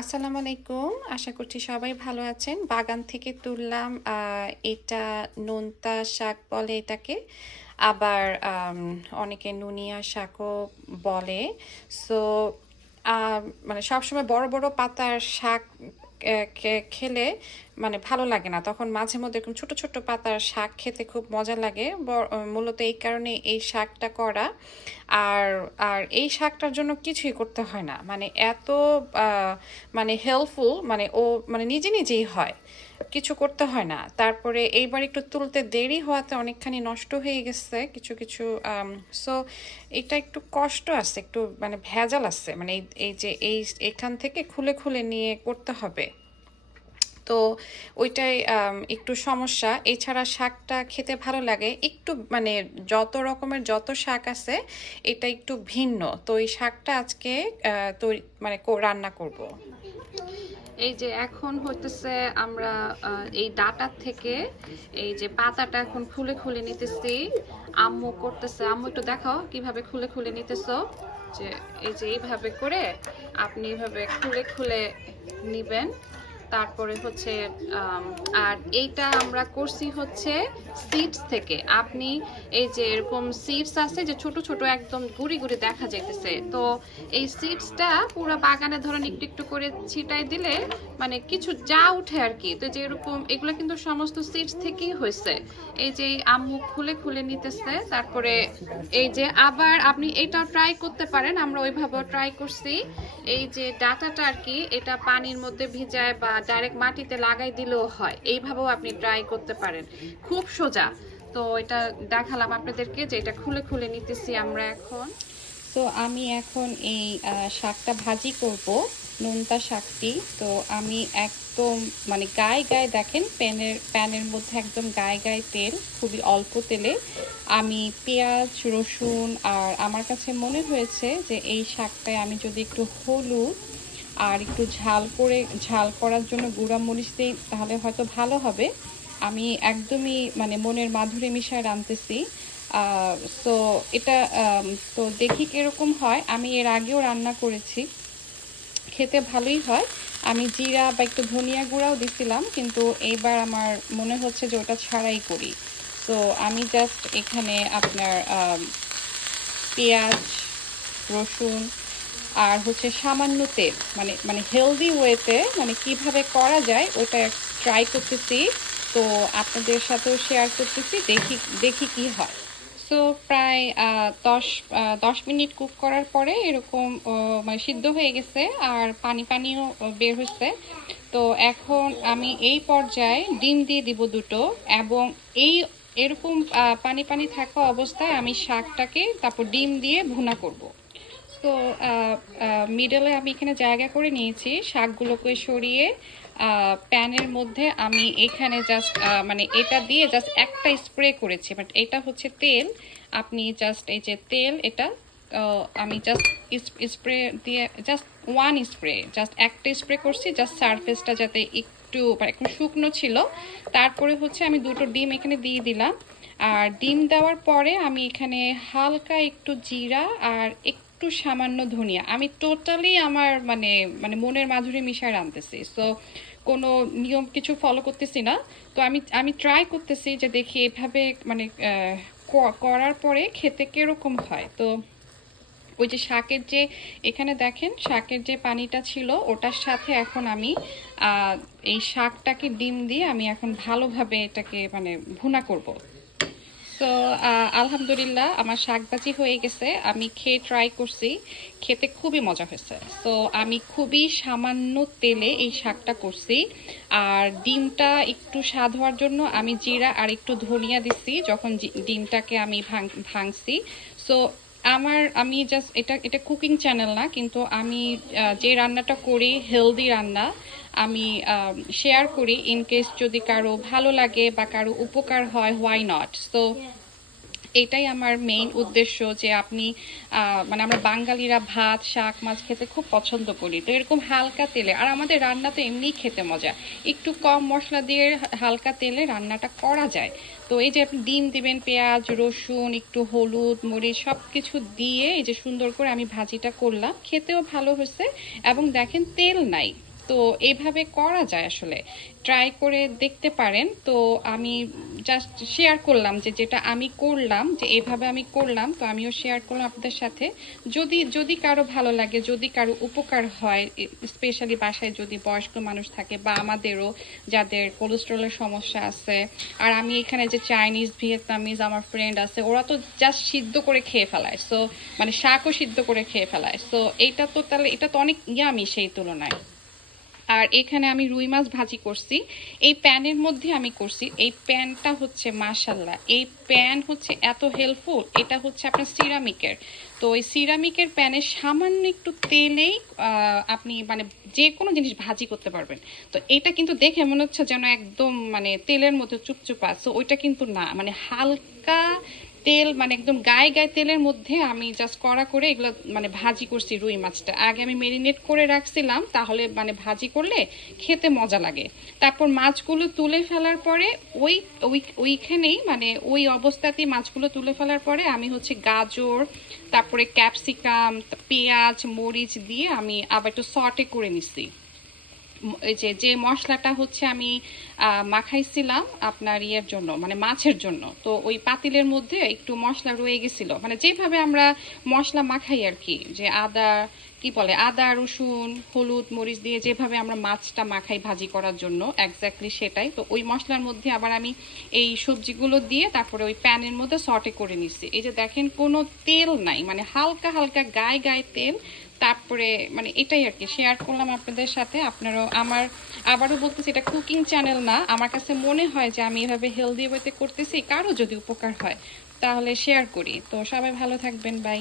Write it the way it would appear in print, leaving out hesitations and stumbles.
আসসালামু আলাইকুম। আশা করছি সবাই ভালো আছেন। বাগান থেকে তুললাম এটা নোনতা শাক বলে এটাকে। আবার অনেকে নুনিয়া শাকও বলে। সো আ মানে সবসময় বড়, বড় পাতার শাক খেলে মানে ভালো লাগে না। তখন মাঝে মধ্যে এরকম ছোট, ছোট পাতার শাক খেতে খুব মজা লাগে। মূলত এই কারণে এই শাকটা করা। আর আর এই শাকটার জন্য কিছুই করতে হয় না। মানে এত আ মানে হেল্পফুল মানে ও মানে নিজে নিজেই হয়। কিছু করতে হয় না। তারপরে এইবার একটু তুলতে দেরি হওয়াতে অনেকখানি নষ্ট হয়ে গেছে কিছু, কিছু সো এটা একটু কষ্ট আছে, একটু মানে ভেজাল আছে। মানে এই যে এখান থেকে খুলে, খুলে নিয়ে করতে হবে। তো ওইটাই একটু সমস্যা। এছাড়া শাকটা খেতে ভালো লাগে। একটু মানে যত রকমের যত শাক আছে এটা একটু ভিন্ন। তো এই শাকটা আজকে মানে রান্না করব। এই যে এখন হইতেছে আমরা এই ডাটার থেকে এই যে পাতাটা এখন খুলে খুলে নিতেছি। আম্মু করতেছে। আম্মু একটু দেখাও কিভাবে খুলে খুলে নিতেছো। যে এই যে এইভাবে করে আপনি এইভাবে খুলে খুলে নিবেন। তারপরে হচ্ছে আর এইটা আমরা করছি হচ্ছে সিডস থেকে। আপনি এই যে এরকম সিডস আছে যে ছোট ছোট একদম গুড়ি গুড়ি দেখা যাইতেছে। তো এই সিডসটা পুরো বাগানে ধরেন একটু একটু করে ছিটাই দিলে মানে কিছু যা উঠে আর কি। তো যে এরকম এগুলো কিন্তু সমস্ত সিডস থেকেই হয়েছে। এই যে আম্মু খুলে খুলে নিতেছে। তারপরে এই যে আবার আপনি এটা ট্রাই করতে পারেন। আমরা ওইভাবে ট্রাই করছি। এই যে ডাটাটা আর কি এটা পানির মধ্যে ভিজায় বা ডাইরেক্ট মাটিতে লাগাই দিলেও হয়। এইভাবেও আপনি ট্রাই করতে পারেন। খুব সোজা। তো এটা দেখালাম আপনাদেরকে যে এটা খুলে খুলে নিতেছি আমরা এখন। তো আমি এখন এই শাকটা ভাজি করব, নোনতা শাকটি। তো আমি একদম মানে গায়ে গায়ে দেখেন প্যানের মধ্যে একদম গায়ে গায়ে তেল, খুবই অল্প তেলে আমি পেঁয়াজ রসুন আর আমার কাছে মনে হয়েছে যে এই শাকটায় আমি যদি একটু হলুদ আর একটু ঝাল করার জন্য গুঁড়া মরিচ দিই তাহলে হয়তো ভালো হবে। আমি একদমই মানে মনের মাধুরী মিশায় রাঁধতেছি। সো এটা তো দেখি কিরকম হয়। আমি এর আগেও রান্না করেছি, খেতে ভালোই হয়। আমি জিরা বা একটু ধনিয়া গুঁড়াও দিছিলাম, কিন্তু এইবার আমার মনে হচ্ছে যে ওটা ছাড়াই করি। তো আমি জাস্ট এখানে আপনার পেঁয়াজ রসুন আর হচ্ছে সামান্য তেল মানে মানে হেলদি ওয়েতে মানে কিভাবে করা যায় ওটা ট্রাই করতেছি। তো আপনাদের সাথেও শেয়ার করতেছি, দেখি দেখি কি হয়। সো প্রায় 10 মিনিট কুক করার পরে এরকম মানে সিদ্ধ হয়ে গেছে আর পানিও বের হয়েছে। তো এখন আমি এই পর্যায়ে ডিম দিয়ে দিব দুটো, এবং এই এরকম পানি পানি থাকা অবস্থায় আমি শাকটাকে তারপর ডিম দিয়ে ভুনা করব। তো মিডলে আমি এখানে জায়গা করে নিয়েছি, শাকগুলোকে সরিয়ে প্যানের মধ্যে আমি এখানে জাস্ট মানে এটা দিয়ে জাস্ট একটা স্প্রে করেছি, বাট এটা হচ্ছে তেল। আপনি জাস্ট এই যে তেল এটা আমি জাস্ট স্প্রে দিয়ে জাস্ট ওয়ান স্প্রে জাস্ট একটা স্প্রে করছি, জাস্ট সারফেসটা যাতে একটু মানে একটু শুকনো ছিল। তারপরে হচ্ছে আমি দুটো ডিম এখানে দিয়ে দিলাম। আর ডিম দেওয়ার পরে আমি এখানে হালকা একটু জিরা আর একটু সামান্য ধনিয়া, আমি টোটালি আমার মানে মানে মনের মাধুরী মিশায় রাঁধতেছি। সো কোনো নিয়ম কিছু ফলো করতেছি না। তো আমি আমি ট্রাই করতেছি যে দেখি এভাবে মানে করার পরে খেতে কিরকম হয়। তো ওই যে শাকের যে এখানে দেখেন শাকের যে পানিটা ছিল ওটার সাথে এখন আমি এই শাকটাকে ডিম দিয়ে আমি এখন ভালোভাবে এটাকে মানে ভুনা করব। তো আলহামদুলিল্লাহ আমার শাকভাজি হয়ে গেছে, আমি খেয়ে ট্রাই করছি, খেতে খুবই মজা হয়েছে। তো আমি খুবই সামান্য তেলে এই শাকটা করছি। আর ডিমটা একটু স্বাদ হওয়ার জন্য আমি জিরা আর একটু ধনিয়া দিচ্ছি যখন ডিমটাকে আমি ভাঙছি। সো আমি জাস্ট এটা এটা কুকিং চ্যানেল না, কিন্তু আমি যে রান্নাটা করি হেলদি রান্না আমি শেয়ার করি, ইন কেস যদি কারো ভালো লাগে বা কারো উপকার হয়, হোয়াই নট। সো এটাই আমার মেইন উদ্দেশ্য যে আপনি মানে আমরা বাঙালিরা ভাত শাক মাছ খেতে খুব পছন্দ করি। তো এরকম হালকা তেলে, আর আমাদের রান্না তো এমনিই খেতে মজা, একটু কম মশলা দিয়ে হালকা তেলে রান্নাটা করা যায়। তো এই যে আপনি ডিম দিবেন, পেঁয়াজ রসুন একটু হলুদ মরিচ সব কিছু দিয়ে এই যে সুন্দর করে আমি ভাজিটা করলাম, খেতেও ভালো হয়েছে এবং দেখেন তেল নাই। তো এইভাবে করা যায় আসলে, ট্রাই করে দেখতে পারেন। তো আমি জাস্ট শেয়ার করলাম যে যেটা আমি করলাম, যে এইভাবে আমি করলাম, তো আমিও শেয়ার করলাম আপনাদের সাথে। যদি যদি কারো ভালো লাগে, যদি কারো উপকার হয়, স্পেশালি বাসায় যদি বয়স্ক মানুষ থাকে বা আমাদেরও যাদের কোলেস্ট্রলের সমস্যা আছে। আর আমি এখানে যে চাইনিজ ভিয়েতনামিজ আমার ফ্রেন্ড আছে, ওরা তো জাস্ট সিদ্ধ করে খেয়ে ফেলায়, সো মানে শাকও সিদ্ধ করে খেয়ে ফেলায়। সো এইটা তো তাহলে এটা তো অনেক ইয়ামি সেই তুলনায়। আর এখানে আমি রুই মাছ ভাজি করছি, এই প্যানের মধ্যে আমি করছি। এই প্যানটা হচ্ছে মাশাল্লাহ, এই প্যান হচ্ছে এত হেল্পফুল। এটা হচ্ছে আপনার সিরামিকের। তো ওই সিরামিকের প্যানে সামান্য একটু তেলেই আপনি মানে যে কোনো জিনিস ভাজি করতে পারবেন। তো এটা কিন্তু দেখে মনে হচ্ছে যেন একদম মানে তেলের মধ্যে চুপচুপা, সো ওইটা কিন্তু না, মানে হালকা তেল, মানে একদম গায়ে গায়ে তেলের মধ্যে আমি জাস্ট কড়া করে এগুলো মানে ভাজি করছি। রুই মাছটা আগে আমি মেরিনেট করে রাখছিলাম, তাহলে মানে ভাজি করলে খেতে মজা লাগে। তারপর মাছগুলো তুলে ফেলার পরে ওই ওই ওইখানেই মানে ওই অবস্থাতেই মাছগুলো তুলে ফেলার পরে আমি হচ্ছে গাজর, তারপরে ক্যাপসিকাম, পেঁয়াজ, মরিচ দিয়ে আমি আবার একটু সটে করে নিছি। এই যে যে মশলাটা হচ্ছে আমি মাখাইছিলাম আপনার ইয়ের জন্য, মানে মাছের জন্য, তো ওই পাতিলের মধ্যে একটু মশলা রয়ে গেছিল, মানে যেভাবে আমরা মশলা মাখাই আর কি, যে আদা, কি বলে, আদা রসুন হলুদ মরিচ দিয়ে যেভাবে আমরা মাছটা মাখাই ভাজি করার জন্য, এক্স্যাক্টলি সেটাই। তো ওই মশলার মধ্যে আবার আমি এই সবজিগুলো দিয়ে তারপরে ওই প্যানের মধ্যে সটে করে নিচ্ছি। এই যে দেখেন কোনো তেল নাই, মানে হালকা হালকা গায়ে গায়ে তেল। তারপরে মানে এটাই আর কি শেয়ার করলাম আপনাদের সাথে। আপনারাও আমার, আবারও বলতেছি, এটা কুকিং চ্যানেল না, আমার কাছে মনে হয় যে আমি এভাবে হেলদি ওয়েতে করতেছি, কারো যদি উপকার হয় তাহলে শেয়ার করি। তো সবাই ভালো থাকবেন, বাই।